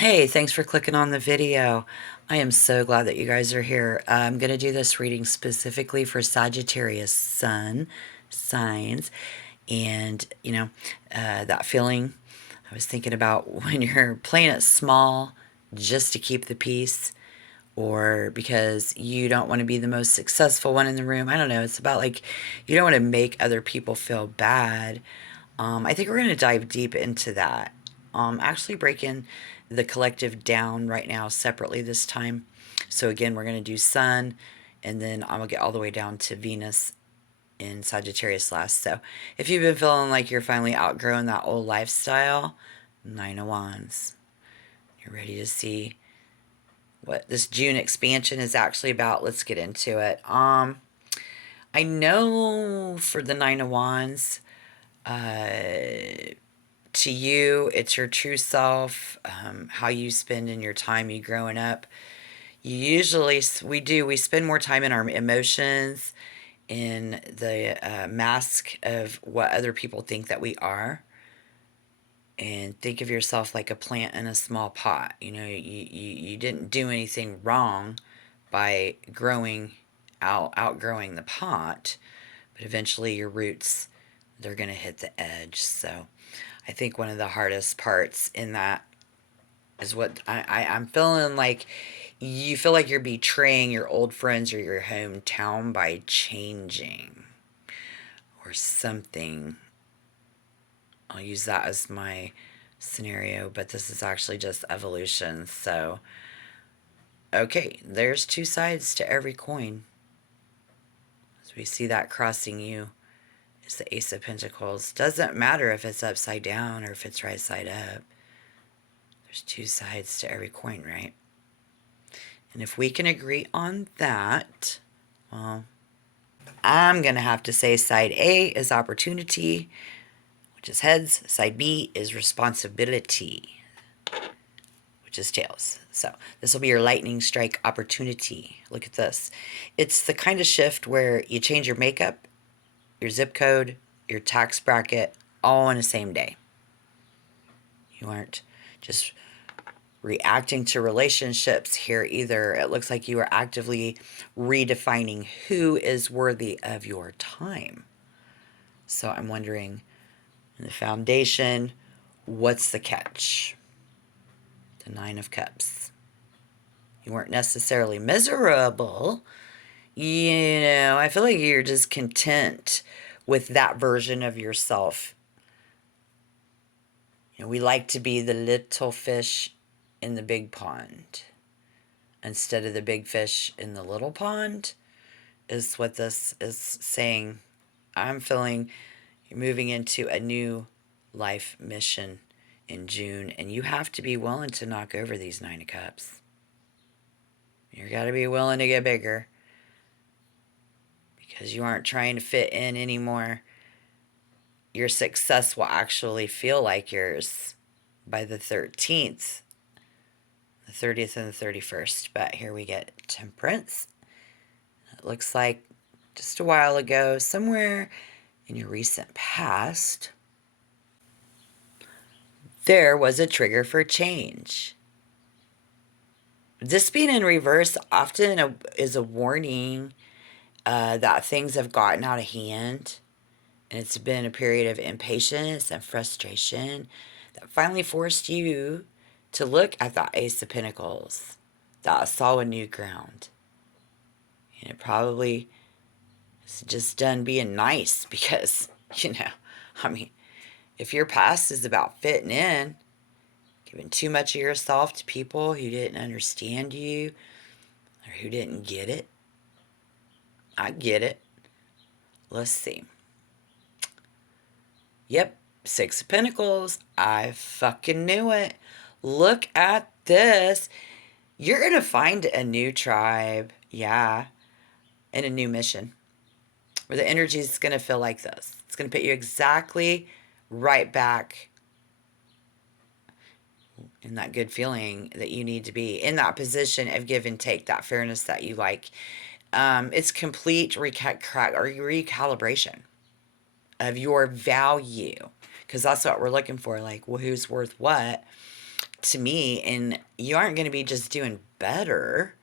Hey, thanks for clicking on the video. I am so glad that you guys are here. I'm going to do this reading specifically for Sagittarius Sun signs. And, that feeling I was thinking about when you're playing it small just to keep the peace, or because you don't want to be the most successful one in the room. I don't know. It's about like you don't want to make other people feel bad. I think we're going to dive deep into that. Actually breaking the collective down right now separately this time. So again, we're going to do Sun, and then I'm going to get all the way down to Venus in Sagittarius last. So if you've been feeling like you're finally outgrowing that old lifestyle, Nine of Wands. You're ready to see what this June expansion is actually about. Let's get into it. I know for the Nine of Wands, to you, it's your true self, how you spend in your time you growing up. We spend more time in our emotions, in the mask of what other people think that we are. And think of yourself like a plant in a small pot. You didn't do anything wrong by outgrowing the pot, but eventually your roots, they're going to hit the edge. So I think one of the hardest parts in that is what I'm feeling like. You feel like you're betraying your old friends or your hometown by changing or something. I'll use that as my scenario, but this is actually just evolution. So, okay, there's two sides to every coin. As we see that crossing you is the Ace of Pentacles. Doesn't matter if it's upside down or if it's right side up. There's two sides to every coin, right? And if we can agree on that, well, I'm going to have to say side A is opportunity, which is heads. Side B is responsibility, which is tails. So this will be your lightning strike opportunity. Look at this. It's the kind of shift where you change your makeup, your zip code, your tax bracket, all in the same day. You aren't just reacting to relationships here either. It looks like you are actively redefining who is worthy of your time. So I'm wondering, in the foundation, what's the catch? The Nine of Cups. You weren't necessarily miserable. I feel like you're just content with that version of yourself. We like to be the little fish in the big pond instead of the big fish in the little pond, is what this is saying. I'm feeling you're moving into a new life mission in June, and you have to be willing to knock over these Nine of Cups. You got to be willing to get bigger, because you aren't trying to fit in anymore. Your success will actually feel like yours by the 13th, the 30th, and the 31st. But here we get Temperance. It looks like just a while ago, somewhere in your recent past, there was a trigger for change. This being in reverse often is a warning that things have gotten out of hand. And it's been a period of impatience and frustration that finally forced you to look at that Ace of Pentacles, that solid new ground. And it probably is just done being nice because, I mean, if your past is about fitting in, giving too much of yourself to people who didn't understand you or who didn't get it, I get it. Let's see. Yep, Six of Pentacles. I fucking knew it. Look at this. You're going to find a new tribe, yeah, and a new mission where the energy is going to feel like this. It's going to put you exactly right back in that good feeling that you need to be, in that position of give and take, that fairness that you like. It's complete recalibration of your value, because that's what we're looking for. Like, well, who's worth what? to me, and you aren't going to be just doing better.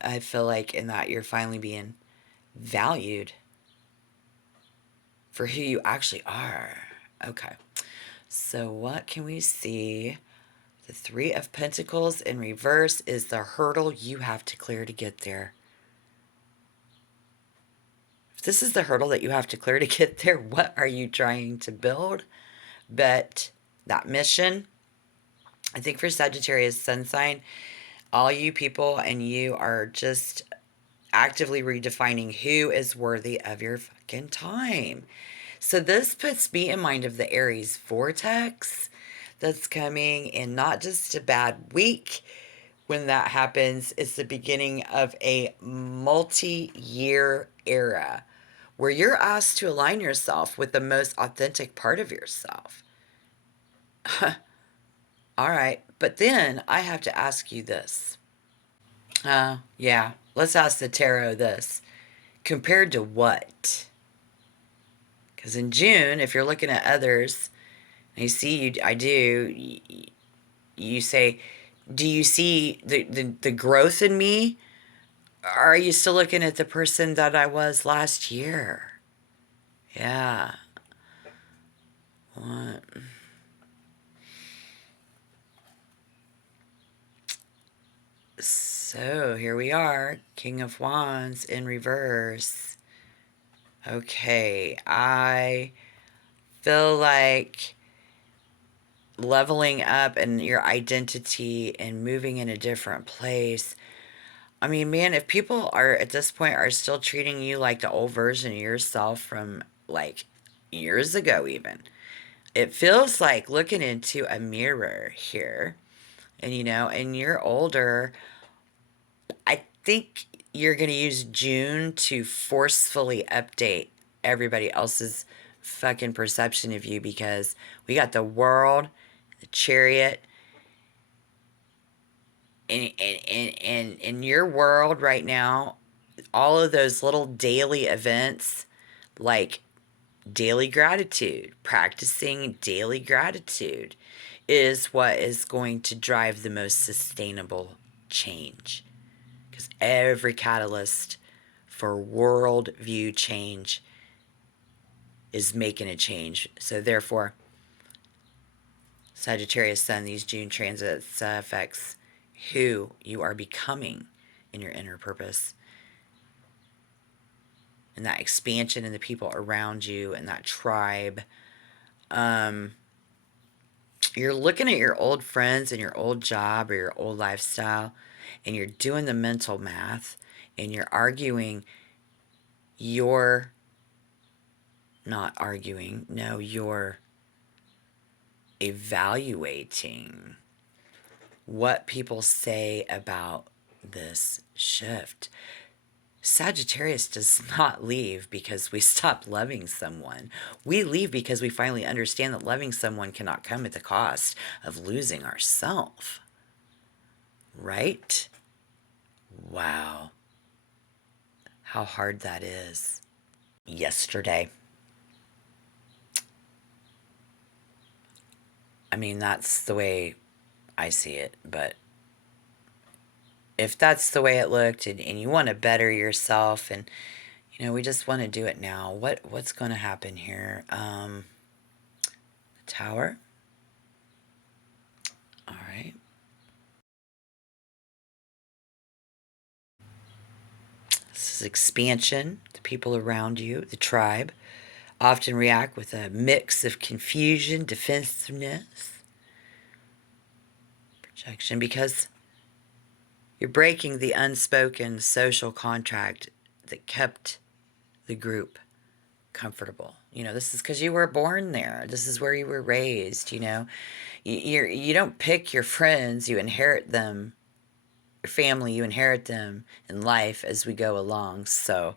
I feel like in that you're finally being valued for who you actually are. Okay. So what can we see? The Three of Pentacles in reverse is the hurdle you have to clear to get there. If this is the hurdle that you have to clear to get there, what are you trying to build? But that mission, I think for Sagittarius Sun sign, all you people and you are just actively redefining who is worthy of your fucking time. So this puts me in mind of the Aries vortex that's coming, and not just a bad week. When that happens, it's the beginning of a multi-year era where you're asked to align yourself with the most authentic part of yourself. All right, but then I have to ask you this. Yeah, let's ask the tarot this. Compared to what? Because in June, if you're looking at others, I see you, I do, you say, do you see the growth in me? Or are you still looking at the person that I was last year? Yeah. What? So here we are, King of Wands in reverse. Okay, I feel like leveling up and your identity and moving in a different place. I mean, man, if people are at this point are still treating you like the old version of yourself from like years ago, even, it feels like looking into a mirror here. And and you're older. I think you're going to use June to forcefully update everybody else's fucking perception of you, because we got the World, the Chariot, and in your world right now, all of those little daily events, like daily gratitude, practicing daily gratitude, is what is going to drive the most sustainable change. Because every catalyst for world view change is making a change. So therefore, Sagittarius Sun, these June transits affects who you are becoming in your inner purpose. And that expansion in the people around you and that tribe. You're looking at your old friends and your old job or your old lifestyle, and you're doing the mental math, and you're arguing you're not arguing. No, you're evaluating what people say about this shift. Sagittarius does not leave because we stop loving someone. We leave because we finally understand that loving someone cannot come at the cost of losing ourselves. Right? Wow. How hard that is. Yesterday. I mean, that's the way I see it, but if that's the way it looked, and you want to better yourself, and we just want to do it now, what's going to happen here? Tower. All right. This is expansion. The people around you, the tribe, often react with a mix of confusion, defensiveness, projection, because you're breaking the unspoken social contract that kept the group comfortable. This is because you were born there. This is where you were raised. You don't pick your friends, you inherit them. Your family, you inherit them in life as we go along. So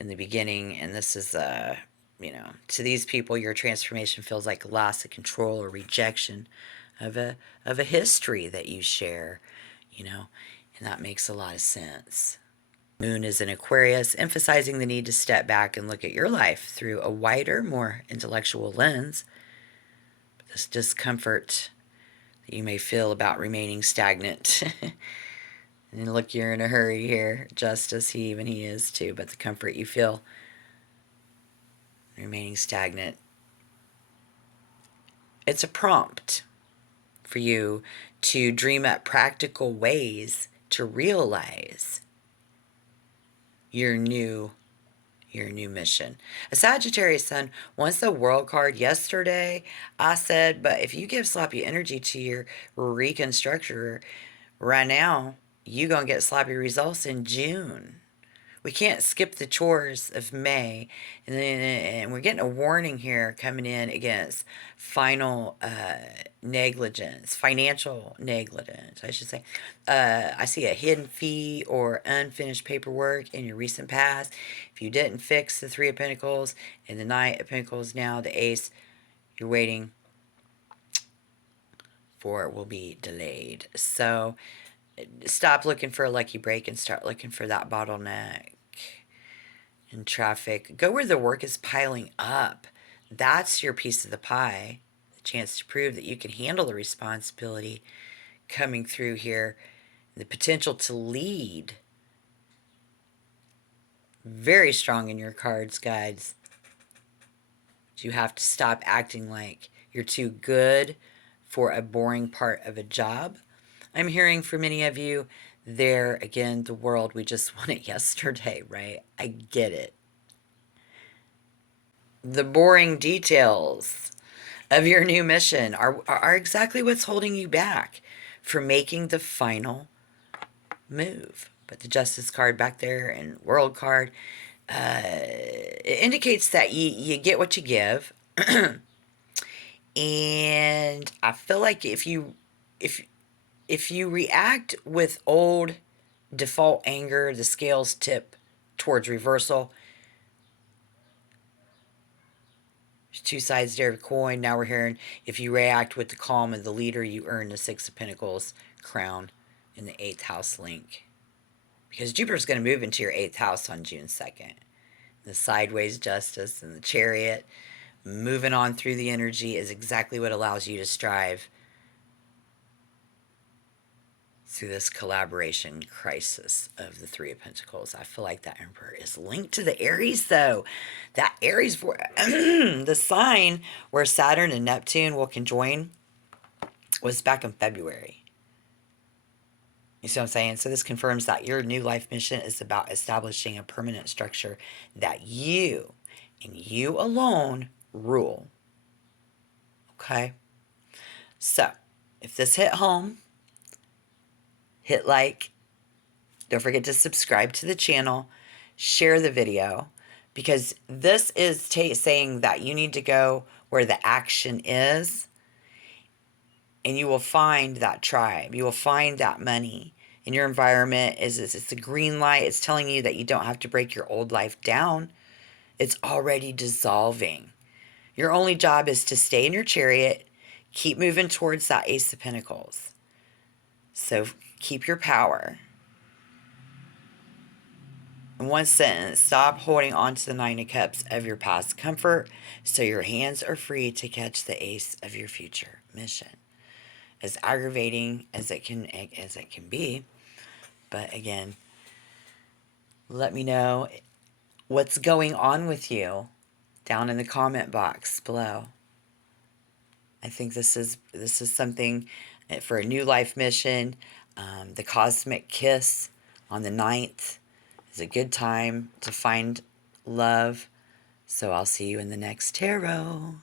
in the beginning, and this is to these people, your transformation feels like loss of control or rejection of a history that you share, and that makes a lot of sense. Moon is in Aquarius, emphasizing the need to step back and look at your life through a wider, more intellectual lens. This discomfort that you may feel about remaining stagnant. And look, you're in a hurry here, just as he is too, but the comfort you feel remaining stagnant. It's a prompt for you to dream up practical ways to realize your new mission. A Sagittarius Sun wants the World card yesterday. I said, but if you give sloppy energy to your reconstructor right now, you're going to get sloppy results in June. We can't skip the chores of May, and we're getting a warning here coming in against final negligence, financial negligence, I should say. I see a hidden fee or unfinished paperwork in your recent past. If you didn't fix the Three of Pentacles and the Knight of Pentacles, now the Ace, you're waiting for it will be delayed. So stop looking for a lucky break and start looking for that bottleneck in traffic. Go where the work is piling up. That's your piece of the pie. The chance to prove that you can handle the responsibility coming through here. The potential to lead. Very strong in your cards, guys. You have to stop acting like you're too good for a boring part of a job. I'm hearing for many of you, there again, the world, we just want it yesterday, right? I get it. The boring details of your new mission are exactly what's holding you back from making the final move. But the Justice card back there and World card, it indicates that you get what you give. And I feel like if you react with old default anger, the scales tip towards reversal. There's two sides there of a coin. Now we're hearing if you react with the calm of the leader, you earn the Six of Pentacles crown in the 8th house link. Because Jupiter's going to move into your 8th house on June 2nd. The sideways justice and the chariot moving on through the energy is exactly what allows you to strive through this collaboration crisis of the Three of Pentacles. I feel like that Emperor is linked to the Aries, though. That Aries, the sign where Saturn and Neptune will conjoin, was back in February. You see what I'm saying? So this confirms that your new life mission is about establishing a permanent structure that you and you alone rule. Okay? So, if this hit home, hit like. Don't forget to subscribe to the channel. Share the video. Because this is saying that you need to go where the action is. And you will find that tribe. You will find that money. In your environment, it's a green light. It's telling you that you don't have to break your old life down. It's already dissolving. Your only job is to stay in your chariot. Keep moving towards that Ace of Pentacles. So keep your power. In one sentence, stop holding on to the Nine of Cups of your past comfort so your hands are free to catch the Ace of your future mission. As aggravating as it can be, but again, let me know what's going on with you down in the comment box below. I think this is something for a new life mission. The cosmic kiss on the 9th is a good time to find love. So I'll see you in the next tarot.